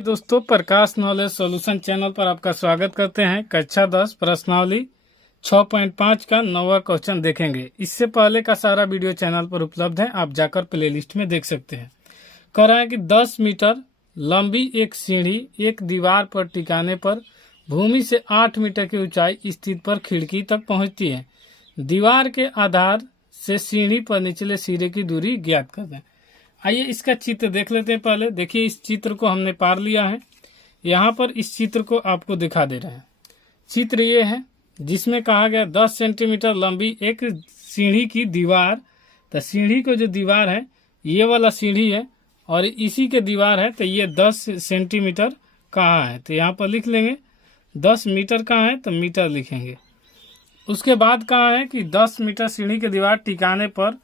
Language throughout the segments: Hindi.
दोस्तों, प्रकाश नॉलेज सॉल्यूशन चैनल पर आपका स्वागत करते हैं। कक्षा 10 प्रश्नावली 6.5 का 9वां क्वेश्चन देखेंगे। इससे पहले का सारा वीडियो चैनल पर उपलब्ध है, आप जाकर प्लेलिस्ट में देख सकते हैं। कह रहा है कि 10 मीटर लंबी एक सीढ़ी एक दीवार पर टिकाने पर भूमि से 8 मीटर की ऊंचाई स्थित पर खिड़की तक पहुंचती है। दीवार के आधार से सीढ़ी पर निचले सिरे की दूरी ज्ञात कर दें। आइए इसका चित्र देख लेते हैं। पहले देखिए, इस चित्र को हमने पार लिया है। यहाँ पर इस चित्र को आपको दिखा दे रहे हैं। चित्र ये है जिसमें कहा गया 10 सेंटीमीटर लंबी एक सीढ़ी की दीवार। तो सीढ़ी को जो दीवार है ये वाला सीढ़ी है और इसी के दीवार है। तो ये 10 सेंटीमीटर कहाँ है, तो यहाँ पर लिख लेंगे। 10 मीटर कहाँ है तो मीटर लिखेंगे। उसके बाद कहा है कि 10 मीटर सीढ़ी की दीवार टिकाने पर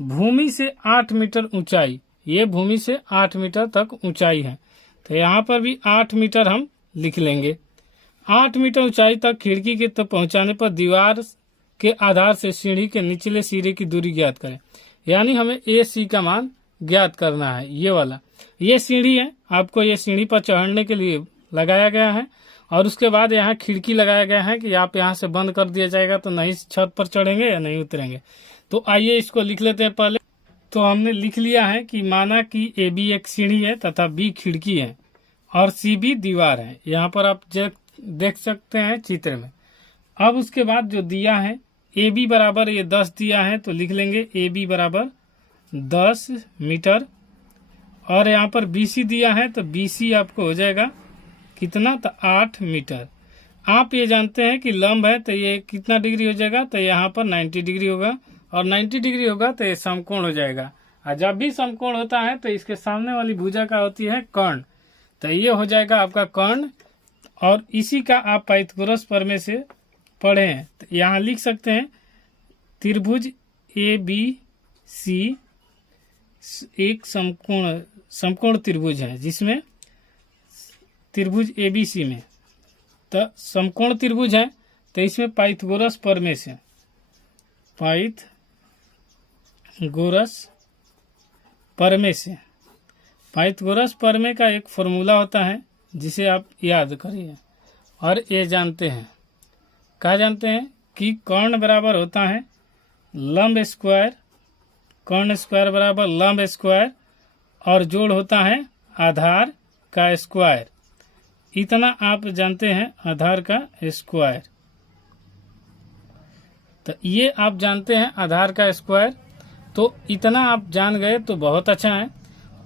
भूमि से 8 मीटर ऊंचाई, ये भूमि से 8 मीटर तक ऊंचाई है। तो यहाँ पर भी 8 मीटर हम लिख लेंगे। 8 मीटर ऊंचाई तक खिड़की के तक पहुंचाने पर दीवार के आधार से सीढ़ी के निचले सिरे की दूरी ज्ञात करें। यानी हमें AC का मान ज्ञात करना है। ये वाला ये सीढ़ी है, आपको ये सीढ़ी पर चढ़ने के लिए लगाया गया है। और उसके बाद यहाँ खिड़की लगाया गया है कि आप यहाँ से बंद कर दिया जाएगा तो नहीं छत पर चढ़ेंगे या नहीं उतरेंगे। तो आइए इसको लिख लेते हैं। पहले तो हमने लिख लिया है कि माना कि AB एक सीढ़ी है तथा B खिड़की है और CB दीवार है। यहाँ पर आप देख सकते हैं चित्र में। अब उसके बाद जो दिया है AB बराबर ये 10 दिया है, तो लिख लेंगे AB बराबर 10 मीटर। और यहाँ पर BC दिया है तो BC आपको हो जाएगा कितना, तो 8 मीटर। आप ये जानते हैं कि लंब है तो ये कितना डिग्री हो जाएगा, तो यहाँ पर 90 डिग्री होगा। और 90 डिग्री होगा तो ये समकोण हो जाएगा। और जब भी समकोण होता है तो इसके सामने वाली भुजा का होती है कर्ण। तो ये हो जाएगा आपका कर्ण। और इसी का आप पाइथागोरस प्रमेय से पढ़े हैं, तो यहाँ लिख सकते हैं त्रिभुज ABC एक समकोण त्रिभुज है, जिसमें त्रिभुज ABC में तो समकोण त्रिभुज है। तो इसमें पाइथागोरस प्रमेय से पाइथागोरस प्रमेय का एक फॉर्मूला होता है जिसे आप याद करिए। और ये जानते हैं, क्या जानते हैं कि कर्ण बराबर होता है लंब स्क्वायर, कर्ण स्क्वायर बराबर लंब स्क्वायर, और जोड़ होता है आधार का स्क्वायर। इतना आप जानते हैं, आधार का स्क्वायर। तो ये आप जानते हैं आधार का स्क्वायर, तो इतना आप जान गए तो बहुत अच्छा है।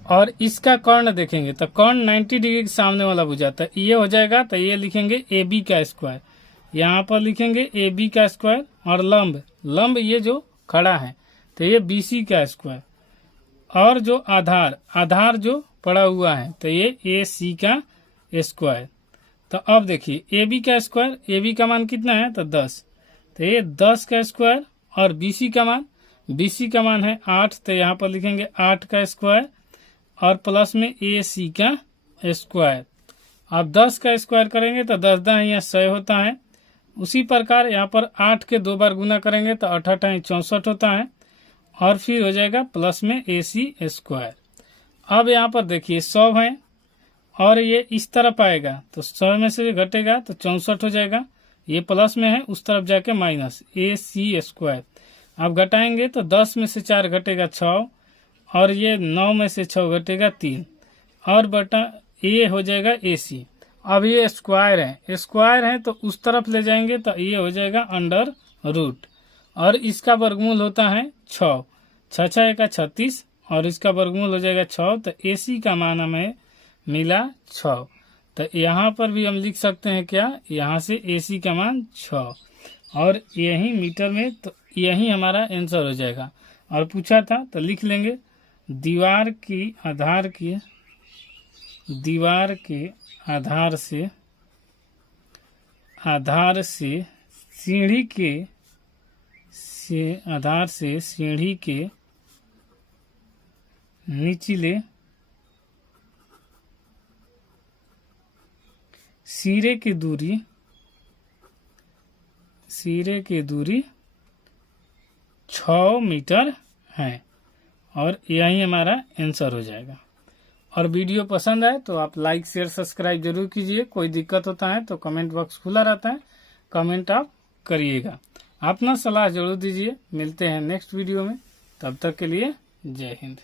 और इसका कर्ण देखेंगे तो कर्ण 90 डिग्री के सामने वाला भुजा, तो ये हो जाएगा। तो ये लिखेंगे AB का स्क्वायर, यहाँ पर लिखेंगे AB का स्क्वायर। और लंब ये जो खड़ा है तो ये BC का स्क्वायर। और जो आधार जो पड़ा हुआ है तो ये AC का स्क्वायर। तो अब देखिए AB का स्क्वायर, AB का मान कितना है तो 10, तो ये 10 का स्क्वायर। और BC का मान है 8, तो यहाँ पर लिखेंगे 8 का स्क्वायर और प्लस में AC का स्क्वायर। अब 10 का स्क्वायर करेंगे तो 10 10 यहाँ 100 होता है। उसी प्रकार यहाँ पर 8 के 2 बार गुना करेंगे तो 8 8 64 होता है। और फिर हो जाएगा प्लस में AC स्क्वायर। अब यहाँ पर देखिए 100 है और ये इस तरफ आएगा तो 100 में से घटेगा तो 64 हो जाएगा। ये प्लस में है, उस तरफ जाके माइनस AC स्क्वायर। अब घटाएंगे तो 10 में से 4 घटेगा 6, और ये 9 में से 6 घटेगा 3, और बटा ये हो जाएगा AC। अब ये स्क्वायर है तो उस तरफ ले जाएंगे तो ये हो जाएगा अंडर रूट। और इसका वर्गमूल होता है 6, 6 6 1 36, और इसका वर्गमूल हो जाएगा 6। तो AC का मान हमें मिला 6। तो यहाँ पर भी हम लिख सकते हैं क्या, यहाँ से AC का मान 6, और यही मीटर में, तो यही हमारा आंसर हो जाएगा। और पूछा था तो लिख लेंगे दीवार के आधार से सीढ़ी के निचले सिरे की दूरी 6 मीटर है। और यही हमारा आंसर हो जाएगा। और वीडियो पसंद आए तो आप लाइक शेयर सब्सक्राइब जरूर कीजिए। कोई दिक्कत होता है तो कमेंट बॉक्स खुला रहता है, कमेंट आप करिएगा। अपना सलाह जरूर दीजिए। मिलते हैं नेक्स्ट वीडियो में, तब तक के लिए जय हिंद।